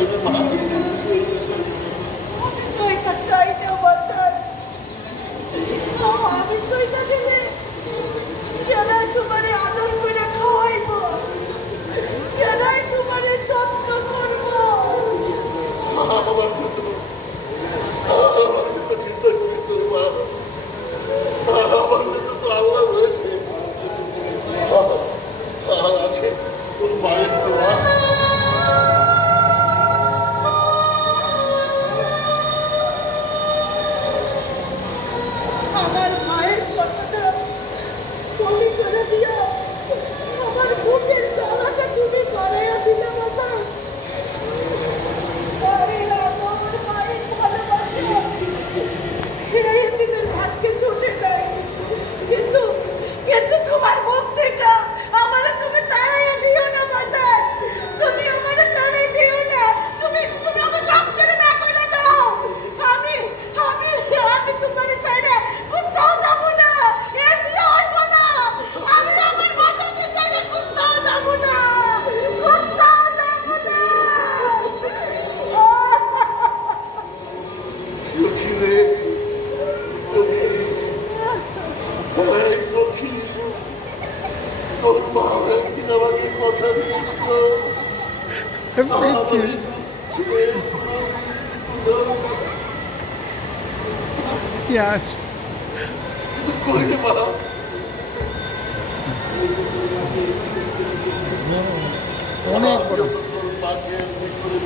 চাইবে মা? আমি তো এটা চাই না বাসায়। আমি তো এটা দিলে কেনাই তোমারে আদর করে খাওয়াইব, কেনাই তোমারে যত্ন করব। আমার জন্য চিন্তা করি তোর মা, আমার জন্য তো আল্লাহ রয়েছে, আর আছে তোর মায়ের দোয়া। আমার মায়ের কথাটা তুমি করে দিও, আমার বুকের জ্বালাটা তুমি বাড়াইয়া দিলে বাবা। মায়ের আদর, মায়ের ভালোবাসা এই দিনের ভাগ্যে ছুটে নাই, কিন্তু কিন্তু তোমার মুখ থেকে আমারে তুমি তাড়াইয়া দিও না বাজার, তুমি আমারে তাড়াই দিও না, তুমি তুমি আমাকে সব করে না করে দাও। আমি আমি আমি তোমারে চাই না, কোথাও যাবো না, এই বিয়ে হইব না। আমি আমার মাতাকে চাই না, কোথাও যাবো না, কোথাও যাবো না। সখী রে, সখী, তোর মা একদিন আমাকে কথা দিয়েছিল কিন্তু কইলে মা, অনেক বড় মাকে বল করে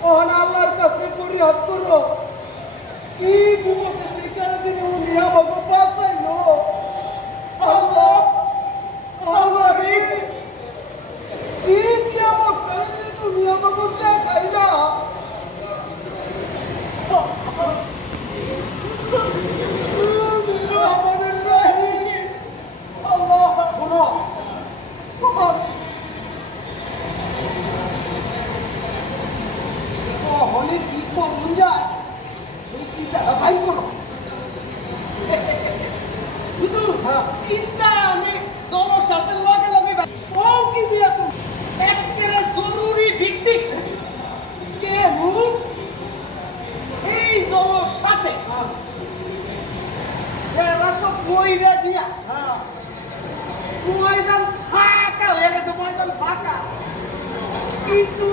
ওখানে আল্লাহর কাছে ফরিয়াদ করো কি বিপদের দিকে তিনি উনি আমাকে বাঁচাইলো আল্লাহ আল্লাহ রে কি কেমন করে তুমি আমাকে দেখাই না আমাদের রাহিম আল্লাহ শোনো তোমার হলে কি করুন যায় এই চিন্তাটা ভাই করো শুধু চিন্তায় আমি জনশ্বাসের লগে লগে ও কি বিয়া তুমি একেবারে জরুরি ভিত্তিক কেন এই জনশ্বাসে এরা সব বইরা দিয়া ময়দান ফাঁকা হয়ে গেছে ময়দান ফাঁকা কিন্তু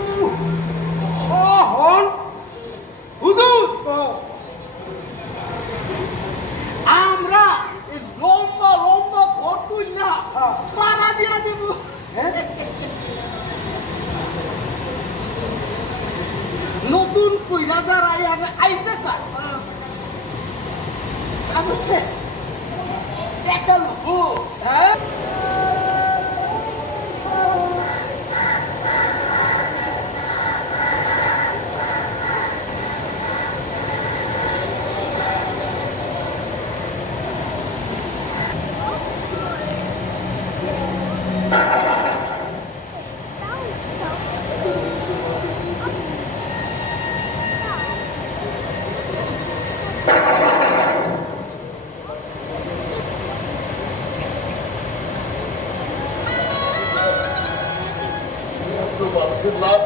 হন হুজুর আমরা এই লম্বা লম্বা ঘর তুললা পাড়া দিয়া দেব নতুন কইরা যারা আইতে চায় একটা লোক হ্যাঁ মানুষের লাভ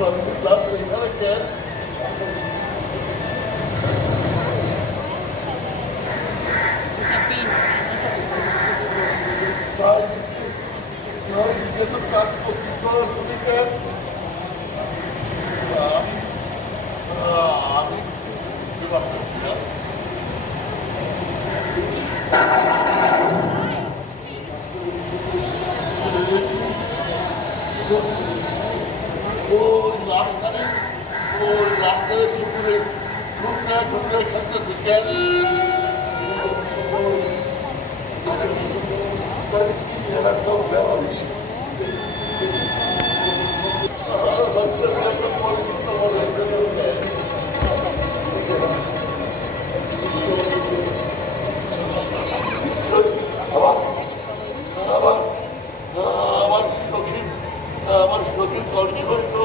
মানুষের লাভ এখানে কেন তো কাজ করতে সরাসরি কেন আমি বুঝতে পারতেছি না ওই রাস্তায় সেখানে ঝুঁকে খেলতেছে কেন এরা সব ব্যবহারী আমার সখী কণ্ঠ তো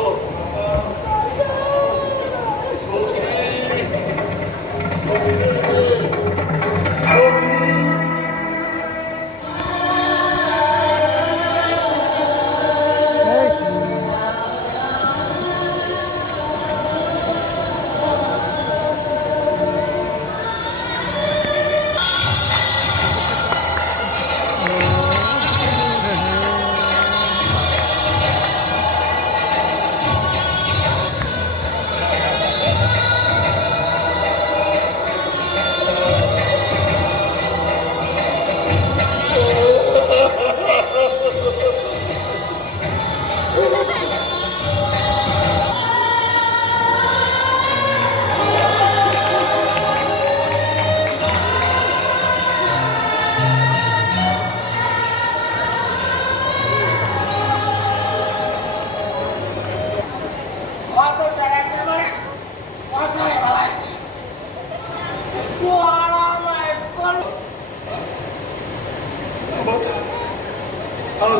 আর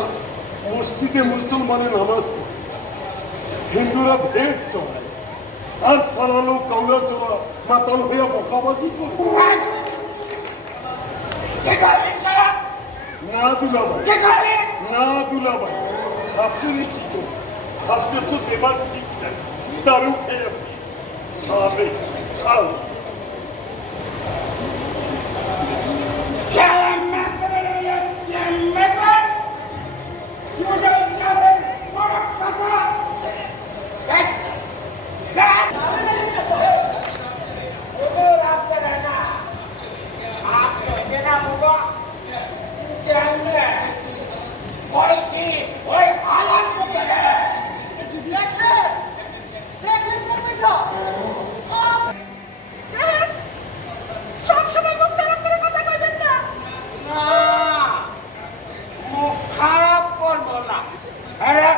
মসজিদে মুসলমানের নামাজ পড়ে হিন্দুরা ভেট চড়ায় আর সারা লোক কাউরা চড়া মাতাল হইয়া বকাবাজি করে না দুলাভাই না দুলাভাই আপনি কি করেন আপনার তো দেবার ঠিক নাই দারু খেয়ে সাবে সাল আচ্ছা